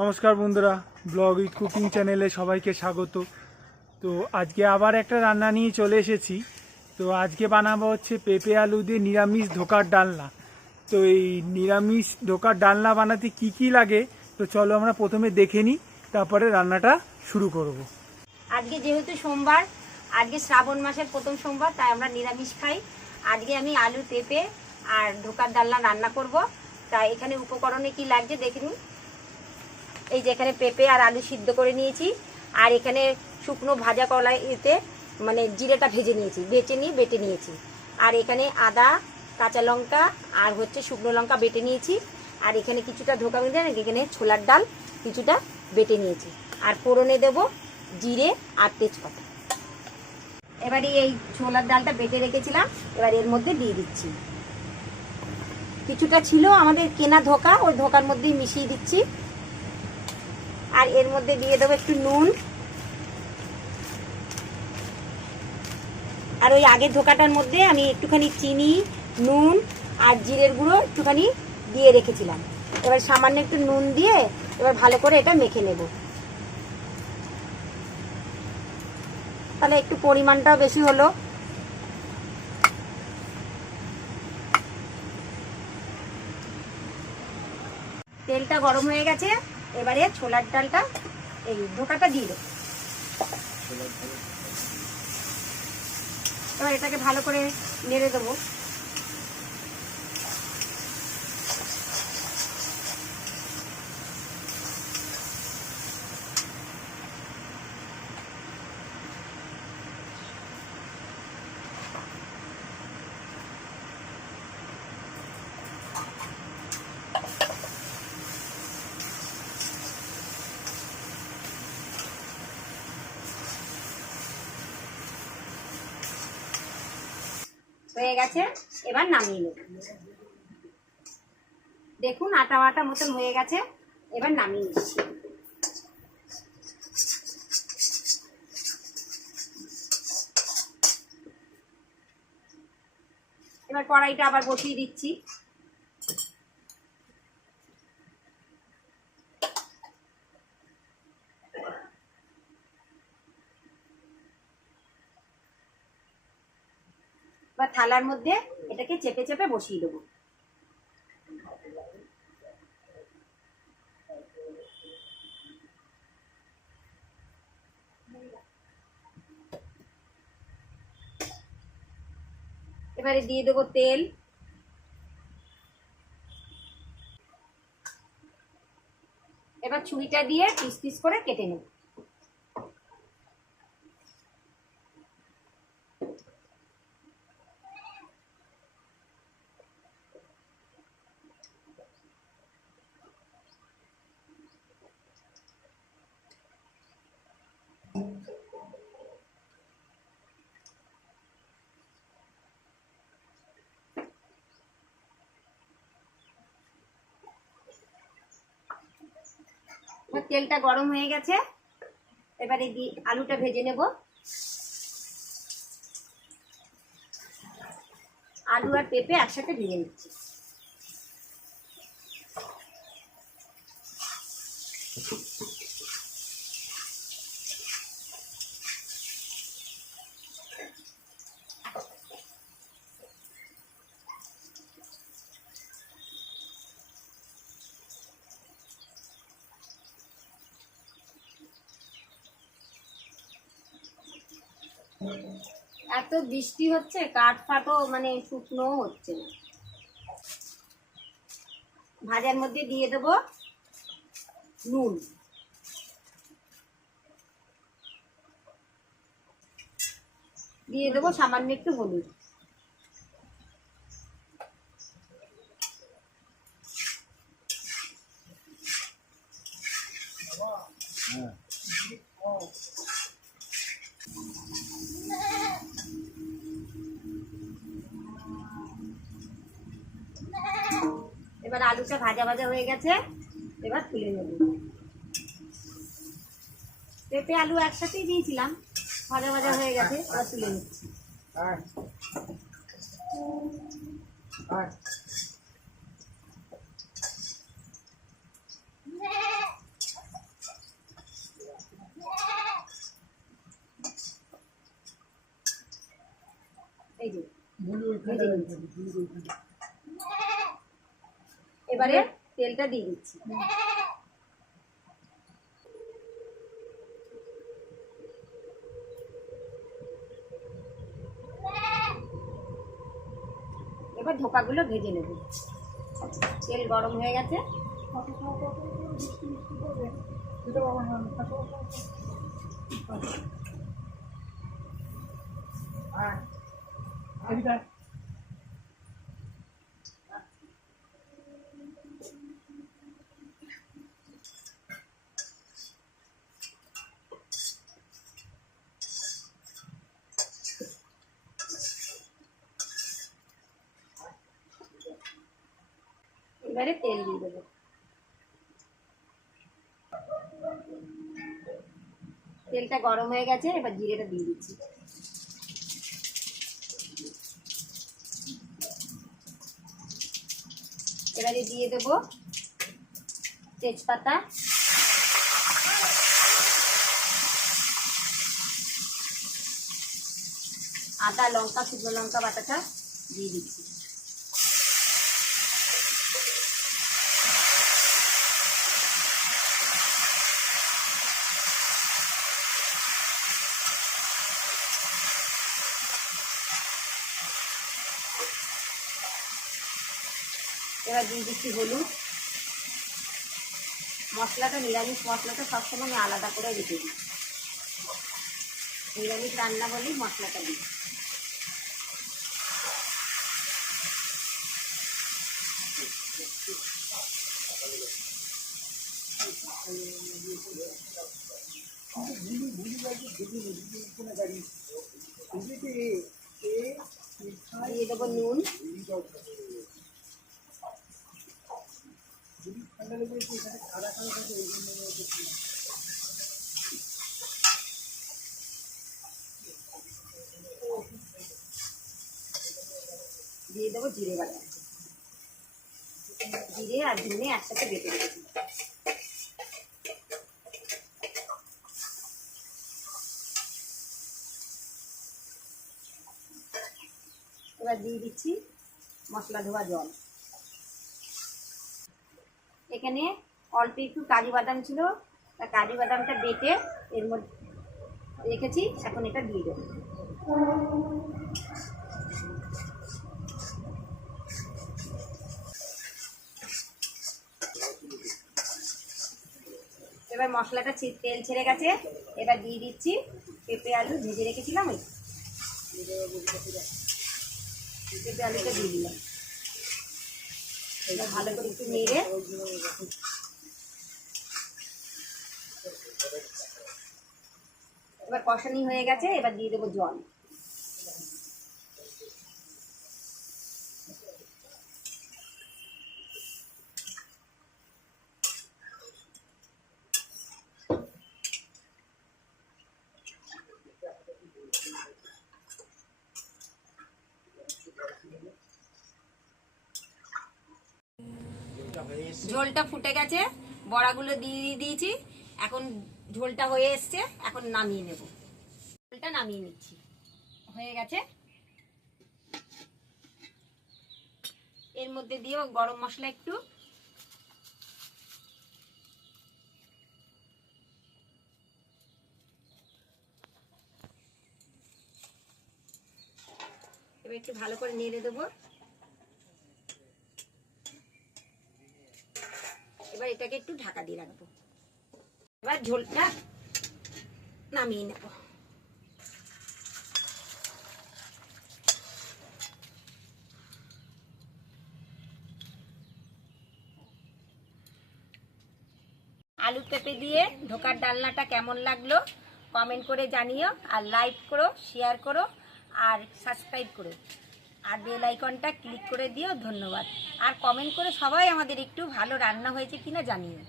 নমস্কার বন্ধুরা, blog with cooking চ্যানেলে সবাইকে স্বাগত। তো আজকে আবার একটা রান্না নিয়ে চলে এসেছি। তো আজকে বানাবো হচ্ছে পেঁপে আলু দিয়ে নিরামিষ ধোকার ডালনা। তো এই নিরামিষ ধোকার ডালনা বানাতে কি কি লাগে তো চলো আমরা প্রথমে দেখে নিই, তারপরে রান্নাটা শুরু করব। আজকে যেহেতু সোমবার, আজকে শ্রাবণ মাসের প্রথম সোমবার, তাই আমরা নিরামিষ খাই। আজকে আমি আলু পেঁপে আর ধোকার ডালনা রান্না করব। তাই এখানে উপকরণে কি লাগছে দেখে নিন। এই যে এখানে পেঁপে আর আলু সিদ্ধ করে নিয়েছি, আর এখানে শুকনো ভাজা কলাই এতে মানে জিরেটা ভেজে নিয়েছি, বেটে নিয়েছি। আর এখানে আদা, কাঁচা লঙ্কা আর হচ্ছে শুকনো লঙ্কা বেটে নিয়েছি। আর এখানে কিছুটা ধোকা বেঁধে এখানে ছোলার ডাল কিছুটা বেটে নিয়েছি। আর ফোড়নে দেব জিরে আর তেজপাতা। এবারে এই ছোলার ডালটা বেটে রেখেছিলাম, এবার এর মধ্যে দিয়ে দিচ্ছি। কিছুটা ছিল আমাদের কেনা ধোকা, ওই ধোকার মধ্যেই মিশিয়ে দিচ্ছি। আর এর মধ্যে দিয়ে দেবো একটু নুন, আর ওই আগের ধোকাটার মধ্যে আমি একটুখানি চিনি, নুন আর জিরের গুঁড়ো একটুখানি দিয়ে রেখেছিলাম। এবার সামান্য একটু নুন দিয়ে এবার ভালো করে এটা মেখে নেব। তাহলে একটু পরিমাণটাও বেশি হলো। তেলটা গরম হয়ে গেছে, এবারে ছোলার ডালটা এই ধোকাটা দিয়ে দেবো। এবার এটাকে ভালো করে নেড়ে দেবো। হয়ে গেছে, এবার নামিয়ে নেব। দেখুন আটা আটা মতন হয়ে গেছে, এবার নামিয়ে নিচ্ছি। এবার কড়াইটা আবার বসিয়ে দিচ্ছি। এবার থালার মধ্যে এটাকে চেপে চেপে বসিয়ে দেবো। এবারে দিয়ে দেবো তেল। এবার ছুরিটা দিয়ে পিস পিস করে কেটে নেব। তেলটা গরম হয়ে গেছে, এবারে আলুটা ভেজে নেব। আলু আর পেঁপে একসাথে ভেজে নিচ্ছি। এত বৃষ্টি হচ্ছে, কাঠ ফাটও মানে শুকনো হচ্ছে না। ভাজার মধ্যে দিয়ে দেবো নুন, দিয়ে দেবো সামান্য একটু হলুদ। এবার আলুটা ভাজা ভাজা হয়ে গেছে, এবার তুলে নেব। পেঁপে আলু একসাথেই দিয়েছিলাম, ভাজা ভাজা হয়ে গেছে, এবার তুলে নিচ্ছি। ভেজে নিচ্ছি। এবারে তেলটা দিয়ে দিচ্ছি। এবার ধোকাগুলো ভেজে নেব। তেল গরম হয়ে গেছে। এবারে তেল দিয়ে দেবো। তেলটা গরম হয়ে গেছে, এবার জিরেটা দিয়ে দিচ্ছি। এবারে দিয়ে দেবো তেজপাতা, আদা, লঙ্কা, শুকনো লঙ্কা বাটাটা দিয়ে দিচ্ছি। এবার দিয়ে দিচ্ছি হলুদ। মশলাটা, নিরামিষ মশলাটা সবসময় আমি আলাদা করে রেখে দিই। নিরামিষ রান্না হলেই মশলাটা দিই। দিয়ে দেবো নুন, দিয়ে দেবো জিরে বাটা। জিরে আর ধনে একসাথে বেটে রেখেছি। এবার দিয়ে দিচ্ছি মশলা ধোয়া জল। এখানে অল্প একটু কাজু বাদাম ছিল, তা কাজু বাদামটা বেটে এর মধ্যে রেখেছি, এখন এটা দিয়ে দেবো। এবার মশলাটা তেল ছেড়ে গেছে, এবার দিয়ে দিচ্ছি পেঁপে আলু ভেজে রেখেছিলাম। ওই পেঁপে আলুটা দিয়ে দিলাম। এবার ভালো করে একটু নেড়ে এবার কষানি হয়ে গেছে, এবার দিয়ে দেবো জল। ঝোলটা ফুটে গেছে, বড়াগুলো দিয়ে দিয়েছি। এখন ঝোলটা হয়ে এসছে, এখন নামিয়ে নেব। ঝোলটা নামিয়ে নিচ্ছি, হয়ে গেছে। এর মধ্যে দিয়েও গরম মশলা একটু, এবার একটু ভালো করে নেড়ে দেবো। এবার এটাকে একটু ঢাকা দিয়ে রাখবো। এবার ঝোলটা নামিয়ে নেব। আলু পেঁপে দিয়ে ধোকার ডালনাটা কেমন লাগলো কমেন্ট করে জানিও, আর লাইক করো, শেয়ার করো, আর সাবস্ক্রাইব করো, আর বেল আইকনটা ক্লিক করে দিও। ধন্যবাদ। আর কমেন্ট করে সবাই আমাদের একটু ভালো রান্না হয়েছে কিনা জানিও।